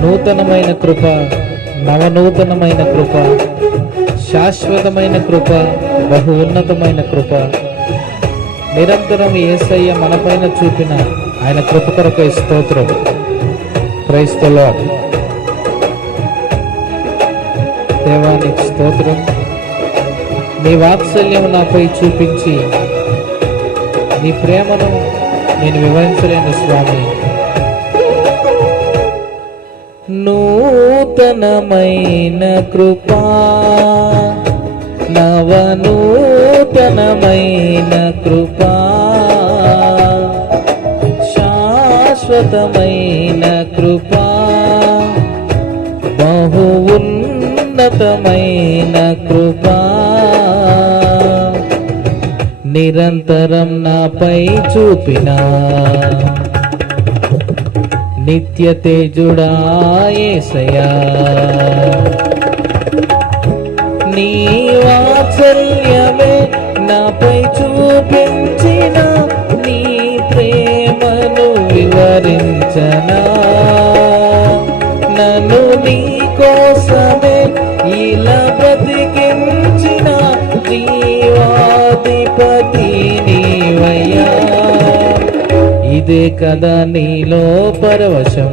నూతనమైన కృప, నవనూతనమైన కృప, శాశ్వతమైన కృప, బహు ఉన్నతమైన కృప, నిరంతరం యేసయ్య మనపైన చూపిన ఆయన కృప కొరకై స్తోత్రం. Praise the lord. దేవానికి స్తోత్రం. నీ వాత్సల్యం నాపై చూపించి నీ ప్రేమను నేను వివరించలేను స్వామి. నూతనమైన కృపా, నవనూతనమైన కృపా, శాశ్వతమైన కృపా, బహు ఉన్నతమైన కృపా, నిరంతరం నాపై చూపినా నిత్య తేజుడా యేసయ్యా. నీ వాత్సల్యమే నాపై చూపించిన నీ ప్రేమను వివరించనా, నన్ను నీ కోసమే ఇలా బ్రతికించిన జీవాధిపతి నీవయ్యా. ఇదే కదా నీలో పరవశం,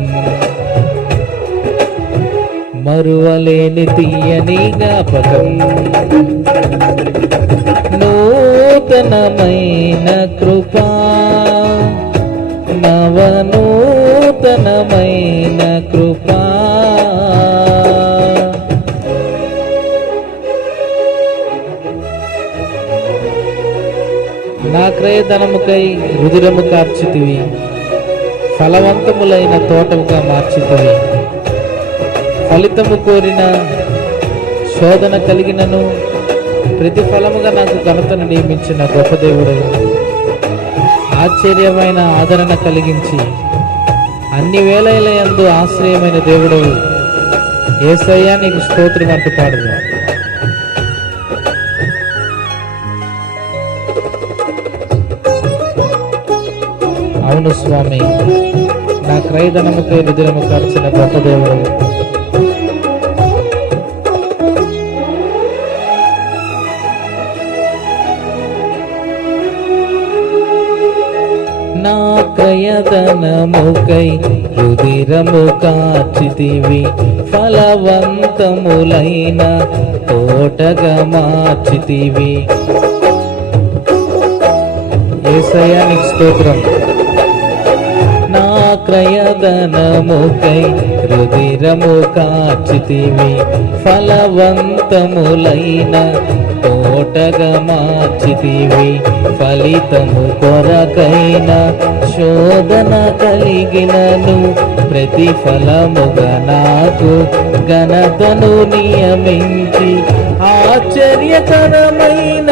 మరువలేని తీయని జ్ఞాపకం. నూతనమైన కృపా, నవనూతనమైన కృపా. నా క్రయధనముకై రుధిరము కార్చితివి, ఫలవంతములైన తోటముగా మార్చితివి. ఫలితము కోరిన శోధన కలిగినను ప్రతిఫలముగా నాకు ఘనతను నియమించిన గొప్ప దేవుడు, ఆశ్చర్యమైన ఆదరణ కలిగించి అన్ని వేళల యందు ఆశ్రయమైన దేవుడు యేసయ్యా నీకు స్తోత్రం అంటూ పాడుగా. అవును స్వామి, నా క్రయధనముకై రుధిరము కార్చిన గొప్ప దేవుడు. నా క్రయధనముకై రుధిరము కార్చితివి, ఫలవంతములైన తోటగా మార్చితివి. యేసయ్యానికి స్తోత్రం. నా క్రయధనముకై రుధిరము కార్చితివి, ఫలవంతములైన తోటగా మార్చితివి. ఫలితము కొరకైన శోధన కలిగినను ప్రతిఫలముగా నాకు ఘనతను నియమించి ఆశ్చర్యకరమైన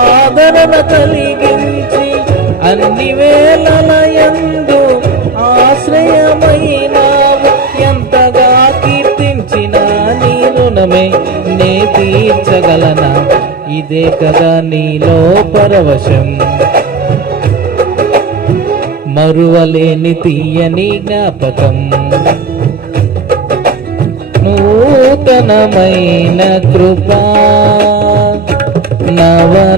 ఆదరణ కలిగించి అన్ని వేళల యందు ఆశ్రయమైనావు. ఎంతగా కీర్తించిన నీ రుణమే నే తీర్చగలనా, ఇదే కదా నీలో పరవశం, మరువలేని తీయని జ్ఞాపకం. నూతనమైన కృపా, నవనూతనమైన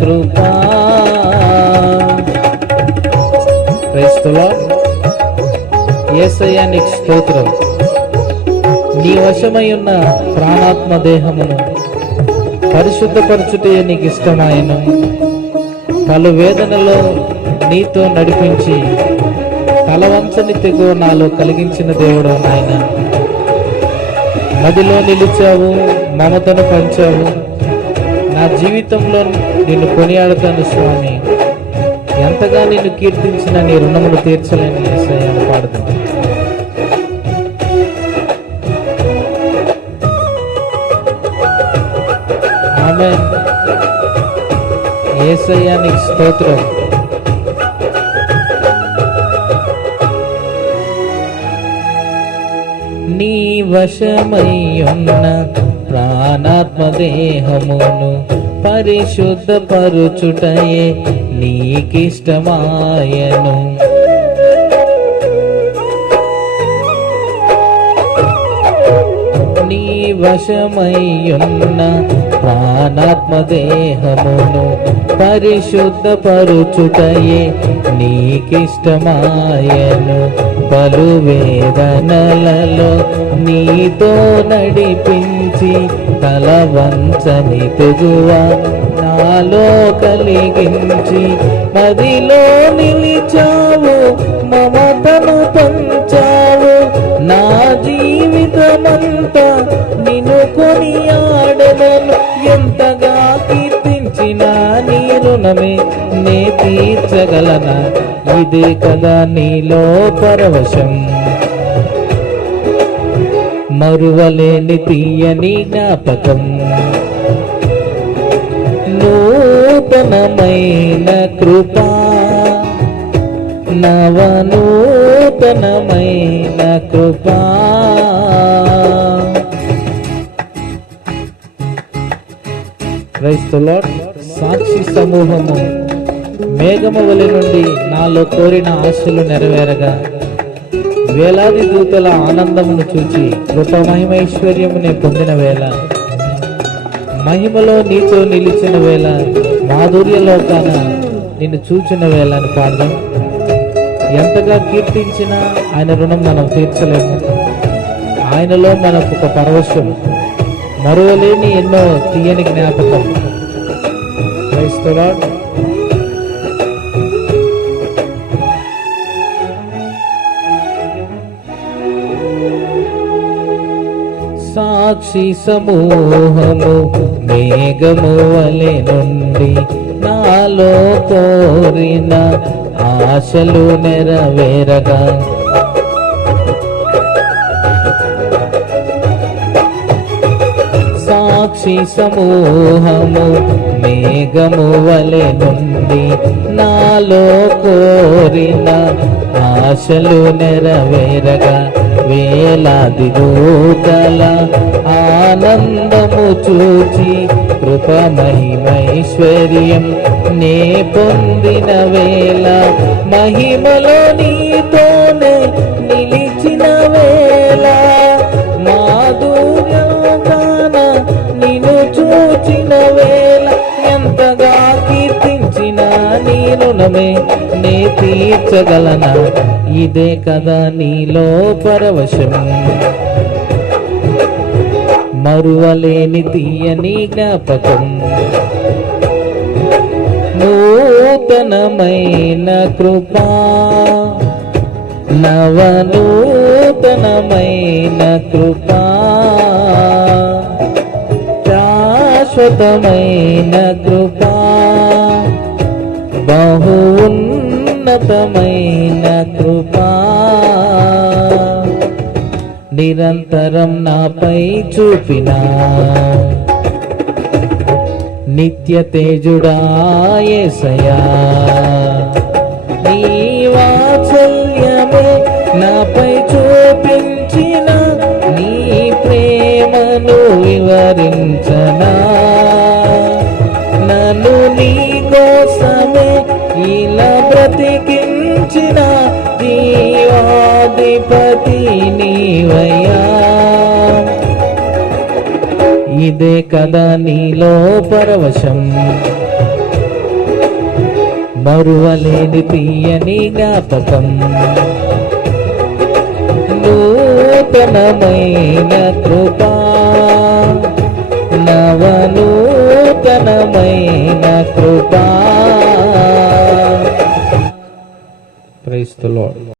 కృపా. Praise the lord. యేసయ్యా నీకు స్తోత్రం. నీ వశమై ఉన్న ప్రాణాత్మ దేహమును పరిశుద్ధపరచుటే నీకు ఇష్టమాయను. పలు వేదనలో నీతో నడిపించి తలవంచని తెగు నాలో కలిగించిన దేవుడు నాయన. మదిలో నిలిచావు, మమతను పంచావు. నా జీవితంలో నిన్ను కొనియాడుతాను స్వామి. ఎంతగా నిన్ను కీర్తించిన నీ రుణములు తీర్చలేని యేసయ్యను పాడుతాను. ఆమేన్. యేసయ్యా నీకు స్తోత్రం. నీ వశమయ్యున్న ప్రాణాత్మ దేహమును పరిశుద్ధపరుచుటయే నీకిష్టమాయను. నీ వశమయ్యున్న ప్రాణాత్మ దేహమును పరిశుద్ధపరుచుటయే నీకిష్టమాయను. పలు వేదనలలో నీతో నడిపించి తలవంచని తెగువ నాలో కలిగించి మదిలో నిలిచావు, మమతను పంచావు. నా జీవితమంతా నిన్ను కొనియాడెదను. ఎంతగా కీర్తించిన నీ రుణమే నే తీర్చగలనా? ఇదే కదా నీలో పరవశం, మరువలేని తీయని జ్ఞాపకం. నూతనమైన కృపా, నవనూతనమైన కృపా. క్రైస్త లార్డ్. సాక్షి సమూహము మేఘము వలె నుండి నాలో కోరిన ఆశలు నెరవేరగా, వేలాది దూతల ఆనందమును చూచి కృప మహిమైశ్వర్యమునే పొందిన వేళ, మహిమలో నీతో నిలిచిన వేళ, మాధుర్యలోకాన నిన్ను చూచిన వేళ అని పాడదాం. ఎంతగా కీర్తించినా ఆయన రుణం మనం తీర్చలేము. ఆయనలో మనకు ఒక పరవశం, మరువలేని ఎన్నో తీయని జ్ఞాపకం. Praise the lord. సాక్షి సమూహము మేఘము వలె నుండి నాలో కోరిన ఆశలు నెరవేరగా, సాక్షి సమూహము మేఘము వలె నుండి నాలో కోరిన ఆశలు నెరవేరగా, వేలాది దూతల ఆనందము చూచి కృప మహిమైశ్వర్యం నే పొందిన వేళ, మహిమలో నీతోనే నిలిచిన వేళ, మాధుర్యగాన నిన్ను చూచిన వేళ, ఎంతగా కీర్తించిన నీ రుణమే నే తీర్చగలనా? ఇదే కదా నీలో పరవశం, మరువలేని తీయని జ్ఞాపకం. నూతనమైన కృపా, నవనూతనమైన కృపా, శాశ్వతమైన కృపా, బహు ఉన్నతమైన కృపా. నిరంతరం నాపై చూపిన నిత్య తేజుడా యేసయ్యా, నీ వాత్సల్యమే నాపై చూపించిన నీ ప్రేమను వివరించనా? నన్ను నీ కోసమే ఇలా బ్రతికించిన జీవాధిపతి నీవయ్యా. ఇదే కదా నీలో పరవశం, మరువలేని తీయని జ్ఞాపకం. నూతనమైన కృపా, నవనూతనమైన కృపా. Praise the lord.